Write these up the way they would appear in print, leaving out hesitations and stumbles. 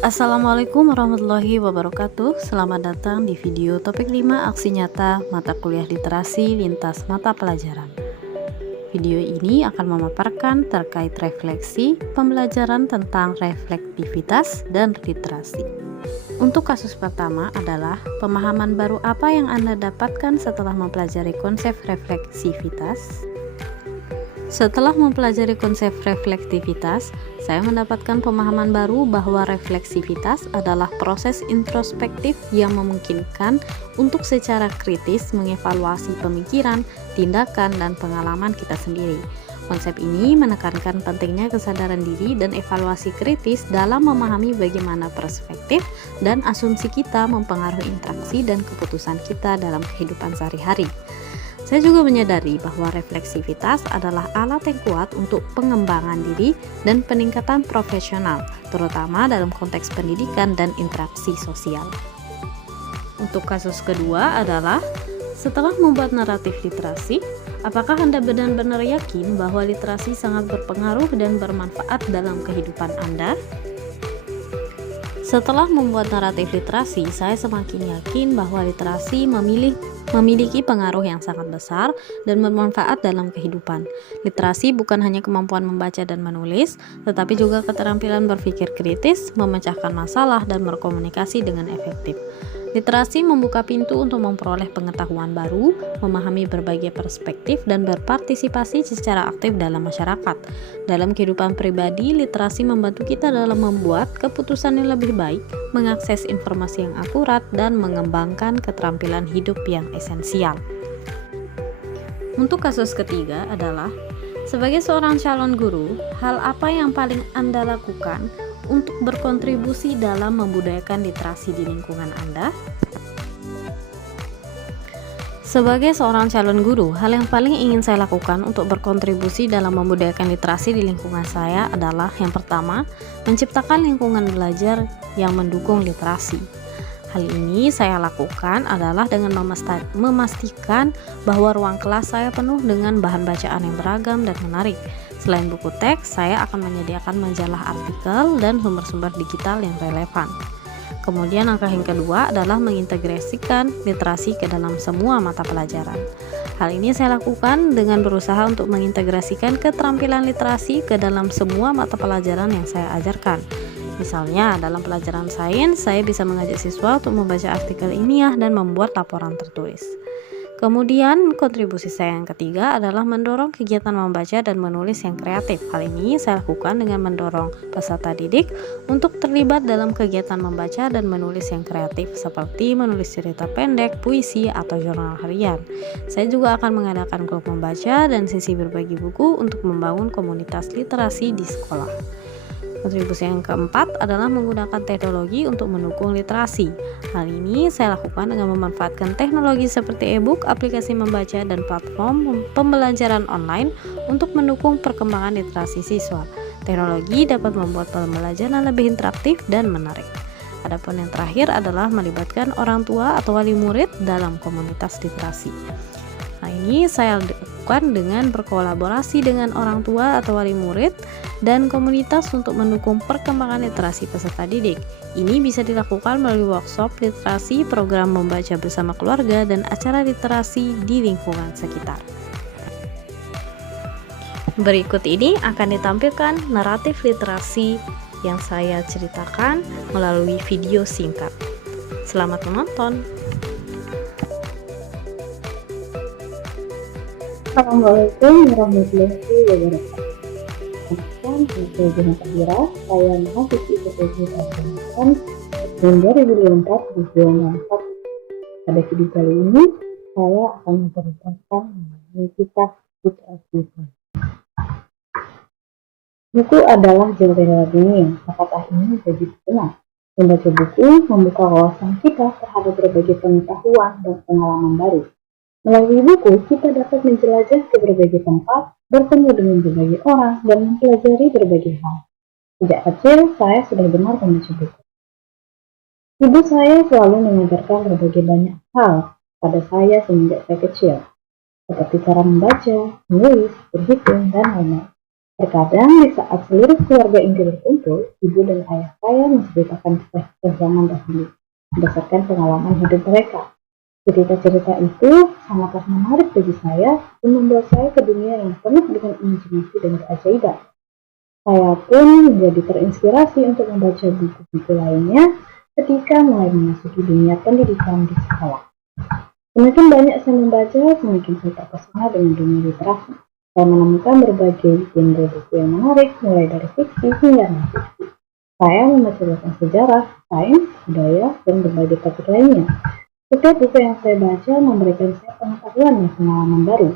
Assalamualaikum warahmatullahi wabarakatuh. Selamat datang di video topik 5 aksi nyata mata kuliah literasi lintas mata pelajaran. Video ini akan memaparkan terkait refleksi pembelajaran tentang reflektivitas dan literasi. Untuk kasus pertama adalah pemahaman baru apa yang Anda dapatkan setelah mempelajari konsep refleksivitas. Setelah mempelajari konsep reflektivitas, saya mendapatkan pemahaman baru bahwa refleksivitas adalah proses introspektif yang memungkinkan untuk secara kritis mengevaluasi pemikiran, tindakan, dan pengalaman kita sendiri. Konsep ini menekankan pentingnya kesadaran diri dan evaluasi kritis dalam memahami bagaimana perspektif dan asumsi kita mempengaruhi interaksi dan keputusan kita dalam kehidupan sehari-hari. Saya juga menyadari bahwa refleksivitas adalah alat yang kuat untuk pengembangan diri dan peningkatan profesional, terutama dalam konteks pendidikan dan interaksi sosial. Untuk kasus kedua adalah, setelah membuat naratif literasi, apakah Anda benar-benar yakin bahwa literasi sangat berpengaruh dan bermanfaat dalam kehidupan Anda? Setelah membuat naratif literasi, saya semakin yakin bahwa literasi memiliki pengaruh yang sangat besar dan bermanfaat dalam kehidupan. Literasi bukan hanya kemampuan membaca dan menulis, tetapi juga keterampilan berpikir kritis, memecahkan masalah, dan berkomunikasi dengan efektif. Literasi membuka pintu untuk memperoleh pengetahuan baru, memahami berbagai perspektif, dan berpartisipasi secara aktif dalam masyarakat. Dalam kehidupan pribadi, literasi membantu kita dalam membuat keputusan yang lebih baik, mengakses informasi yang akurat, dan mengembangkan keterampilan hidup yang esensial. Untuk kasus ketiga adalah, sebagai seorang calon guru, hal apa yang paling Anda lakukan untuk berkontribusi dalam membudayakan literasi di lingkungan Anda? Sebagai seorang calon guru, hal yang paling ingin saya lakukan untuk berkontribusi dalam membudayakan literasi di lingkungan saya adalah, yang pertama, menciptakan lingkungan belajar yang mendukung literasi. Hal ini saya lakukan adalah dengan memastikan bahwa ruang kelas saya penuh dengan bahan bacaan yang beragam dan menarik. Selain buku teks, saya akan menyediakan majalah artikel dan sumber-sumber digital yang relevan. Kemudian langkah yang kedua adalah mengintegrasikan literasi ke dalam semua mata pelajaran. Hal ini saya lakukan dengan berusaha untuk mengintegrasikan keterampilan literasi ke dalam semua mata pelajaran yang saya ajarkan. Misalnya, dalam pelajaran sains, saya bisa mengajak siswa untuk membaca artikel ilmiah dan membuat laporan tertulis. Kemudian, kontribusi saya yang ketiga adalah mendorong kegiatan membaca dan menulis yang kreatif. Hal ini saya lakukan dengan mendorong peserta didik untuk terlibat dalam kegiatan membaca dan menulis yang kreatif, seperti menulis cerita pendek, puisi, atau jurnal harian. Saya juga akan mengadakan grup membaca dan sesi berbagi buku untuk membangun komunitas literasi di sekolah. Kontribusi yang keempat adalah menggunakan teknologi untuk mendukung literasi. Hal ini saya lakukan dengan memanfaatkan teknologi seperti e-book, aplikasi membaca, dan platform pembelajaran online untuk mendukung perkembangan literasi siswa. Teknologi dapat membuat pembelajaran lebih interaktif dan menarik. Adapun yang terakhir adalah melibatkan orang tua atau wali murid dalam komunitas literasi. Nah, ini saya lakukan dengan berkolaborasi dengan orang tua atau wali murid dan komunitas untuk mendukung perkembangan literasi peserta didik. Ini bisa dilakukan melalui workshop literasi, program membaca bersama keluarga, dan acara literasi di lingkungan sekitar. Berikut ini akan ditampilkan naratif literasi yang saya ceritakan melalui video singkat. Selamat menonton! Assalamualaikum warahmatullahi wabarakatuh. Saya Jana Tahira, saya mahasiswi Teknologi Kesehatan tahun 2024-2024. Pada video kali ini, saya akan menceritakan mengenai kisah literasi. Buku adalah jendela dunia. Kata ini menjadi dikenal. Membaca buku membuka wawasan kita terhadap berbagai pengetahuan dan pengalaman baru. Melalui buku, kita dapat menjelajah ke berbagai tempat, bertemu dengan berbagai orang, dan mempelajari berbagai hal. Sejak kecil, saya sudah gemar membaca buku. Ibu saya selalu mengajarkan berbagai banyak hal pada saya semenjak saya kecil, seperti cara membaca, menulis, berhitung, dan lain-lain. Terkadang di saat seluruh keluarga inti berkumpul, ibu dan ayah saya menceritakan kisah-kisah zaman dahulu berdasarkan pengalaman hidup mereka. Cerita-cerita itu sangatlah menarik bagi saya dan membawa saya ke dunia yang penuh dengan imajinasi dan keajaiban. Saya pun menjadi terinspirasi untuk membaca buku-buku lainnya ketika mulai memasuki dunia pendidikan di sekolah. Semakin banyak saya membaca, semakin saya terpesona dengan dunia literasi. Saya menemukan berbagai genre buku yang menarik, mulai dari fiksi hingga non-fiksi. Saya membaca tentang sejarah, sains, budaya, dan berbagai topik lainnya. Setiap buku yang saya baca memberikan saya pengetahuan dan pengalaman baru.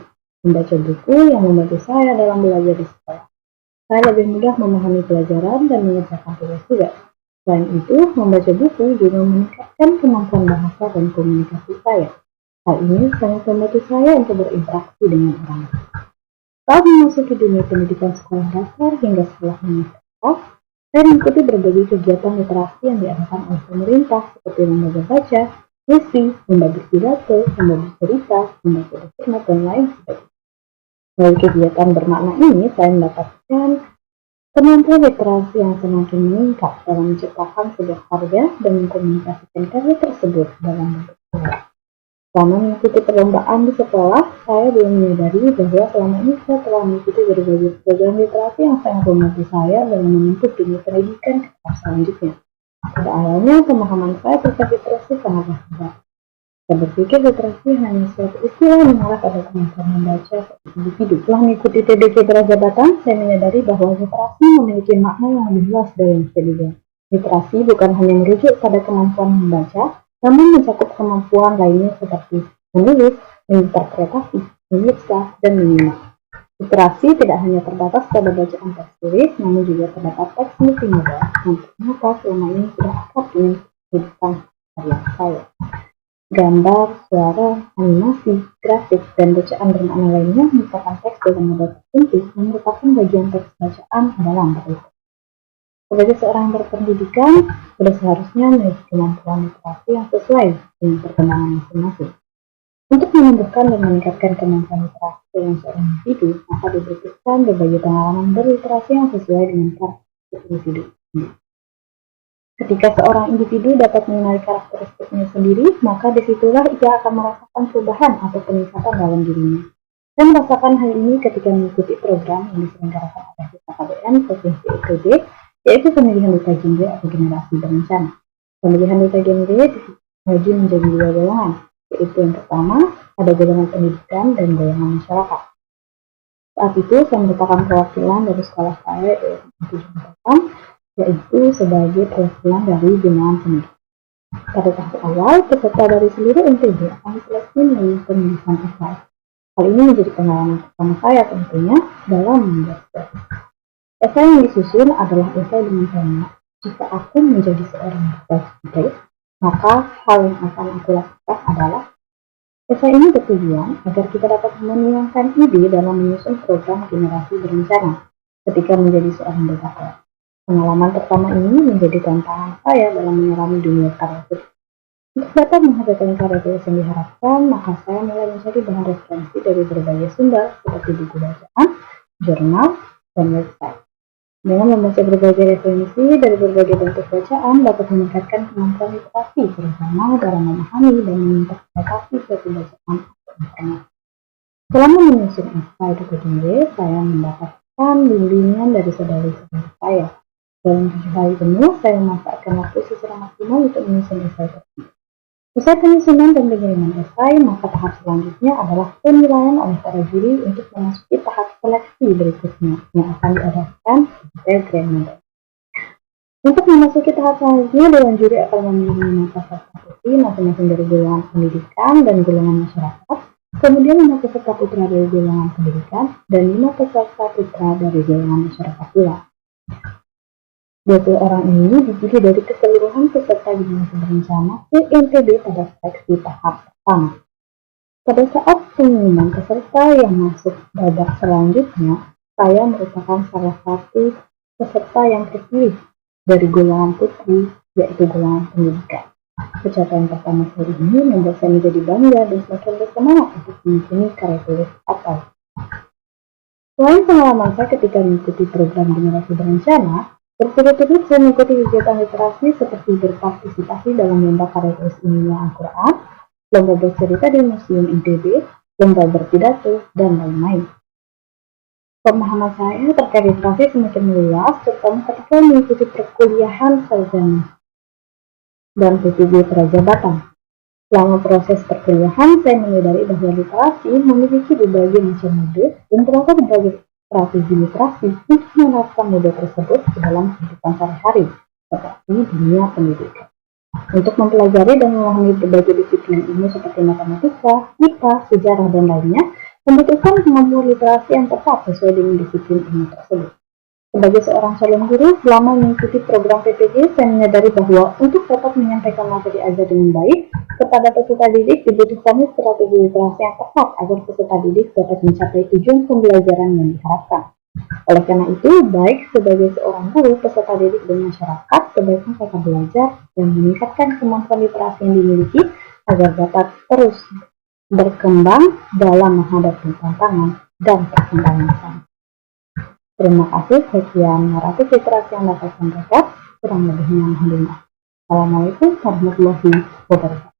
Membaca buku yang membantu saya dalam belajar di sekolah. Saya lebih mudah memahami pelajaran dan mengerjakan tugas juga. Selain itu, membaca buku juga meningkatkan kemampuan bahasa dan komunikasi saya. Hal ini sangat membantu saya untuk berinteraksi dengan orang lain. Saat memasuki dunia pendidikan sekolah dasar hingga sekolah menengah atas, saya mengikuti berbagai kegiatan literasi yang diadakan oleh pemerintah seperti lomba baca, puisi, lomba berpidato, lomba bercerita, lomba cerdas dan lain sebagainya. Melalui kegiatan bermakna ini, saya mendapatkan kemampuan literasi yang semakin meningkat dalam menciptakan sebuah karya dan mengkomunikasikan karya tersebut dalam bentuk suara. Selama mengikuti perlombaan di sekolah, saya belum menyadari bahwa selama ini saya telah mengikuti berbagai program literasi yang sangat membantu saya dalam menempuh dunia pendidikan ke tahap selanjutnya. Pada awalnya, pemahaman saya terkait literasi sangatlah terbatas. Saya berpikir literasi hanya suatu istilah yang mengarah pada kemampuan membaca seorang individu. Setelah mengikuti TBC Berjabatan, saya menyadari bahwa literasi memiliki makna yang lebih luas dari yang saya duga. Literasi bukan hanya merujuk pada kemampuan membaca, namun mencakup kemampuan lainnya seperti menulis, menginterpretasi, menyiksa, dan menyimak. Literasi tidak hanya terbatas pada bacaan teks tulis, namun juga terdapat teks multimedia yang ternyata selama ini sudah akrab dengan kehidupan karya saya. Gambar, suara, animasi, grafik, dan bacaan bermakna lainnya merupakan teks dalam nada tertentu yang merupakan bagian teks bacaan dalam berliterasi. Sebagai seorang yang berpendidikan, sudah seharusnya memiliki kemampuan literasi yang sesuai dengan perkembangan masing-masing. Untuk menumbuhkan dan meningkatkan kemampuan literasi dalam seorang individu, maka dibutuhkan berbagai pengalaman berliterasi yang sesuai dengan karakteristik individu. Ketika seorang individu dapat mengenali karakteristiknya sendiri, maka disitulah ia akan merasakan perubahan atau peningkatan dalam dirinya. Saya merasakan hal ini ketika mengikuti program yang diselenggarakan oleh BKKBN Provinsi NTB, yaitu pemilihan duta genre atau generasi berencana. Pemilihan duta genre dibagi menjadi dua golongan, yaitu yang pertama ada golongan pendidikan dan golongan masyarakat. Saat itu saya merupakan perwakilan dari sekolah saya yaitu sebagai perwakilan dari golongan pendidikan. Pada tahap awal, peserta dari seluruh NTB akan diseleksi melalui pemilihan esai. Hal ini menjadi pengalaman pertama saya tentunya dalam membuat studi. Esai yang disusun adalah esai dengan tema, jika aku menjadi seorang baik, maka hal yang akan aku lakukan adalah esai ini bertujuan agar kita dapat menuangkan ide dalam menyusun program generasi berencana ketika menjadi seorang dewasa. Pengalaman pertama ini menjadi tantangan saya dalam menyelami dunia karya tulis. Untuk dapat menghasilkan karya tulis yang diharapkan, maka saya mulai mencari bahan referensi dari berbagai sumber seperti buku bacaan, jurnal, dan website. Dengan membaca berbagai referensi dari berbagai bentuk bacaan dapat meningkatkan kemampuan literasi, terutama dalam memahami dan menginterpretasi suatu bacaan atau informasi. Selama menyusun esai atau genre, saya mendapatkan bimbingan dari saudara-saudara saya. Dalam 7 hari penuh, saya memanfaatkan waktu secara maksimal untuk menyusun esai tersebut. Usai penyusunan dan pengiriman esai, maka tahap selanjutnya adalah penilaian oleh para juri untuk memasuki tahap seleksi berikutnya yang akan diadakan sebagai grand model. Untuk memasuki tahap selanjutnya, dewan juri akan memilih 5 peserta putri masing-masing dari golongan pendidikan dan golongan masyarakat, kemudian 5 peserta putra dari golongan pendidikan dan 5 peserta putra dari golongan masyarakat pula. 20 orang ini dipilih dari keseluruhan peserta generasi berencana NTB pada seleksi tahap pertama. Pada saat pengumuman peserta yang masuk babak selanjutnya, saya merupakan salah satu peserta yang terpilih dari golongan putri, yaitu golongan pendidikan. Pencapaian pertama kali ini membuat saya menjadi bangga dan semakin bersemangat untuk menyusuni karya tulis atau Selain pengalaman saya ketika mengikuti program generasi berencana, berturut-turut saya mengikuti kegiatan literasi seperti berpartisipasi dalam lomba karya tulis ilmiah Al-Quran, lomba bercerita di Museum ITB, lomba berpidato, dan lain-lain. Pemahaman saya terkait literasi semakin meluas, terutama ketika mengikuti perkuliahan sarjana dan P3 Prajabatan. Selama proses perkuliahan, saya menyadari bahwa literasi memiliki berbagai macam mode dan terdapat berbagai strategi literasi untuk menerapkan mode tersebut ke dalam kehidupan sehari-hari, seperti dunia pendidikan. Untuk mempelajari dan memahami berbagai disiplin ilmu seperti matematika, IPA, sejarah, dan lainnya, membutuhkan kemampuan literasi yang tepat sesuai dengan disiplin ilmu tersebut. Sebagai seorang calon guru, selama mengikuti program PPG, saya menyadari bahwa untuk dapat menyampaikan materi ajar dengan baik kepada peserta didik dibutuhkan strategi literasi yang tepat agar peserta didik dapat mencapai tujuan pembelajaran yang diharapkan. Oleh karena itu, baik sebagai seorang guru, peserta didik, dan masyarakat, sebaiknya tetap belajar dan meningkatkan kemampuan literasi yang dimiliki agar dapat terus berkembang dalam menghadapi tantangan dan perkembangan zaman. Terima kasih. Sekian naratif literasi yang dapat saya sampaikan. Kurang lebihnya mohon dimaaf. Assalamualaikum warahmatullahi wabarakatuh.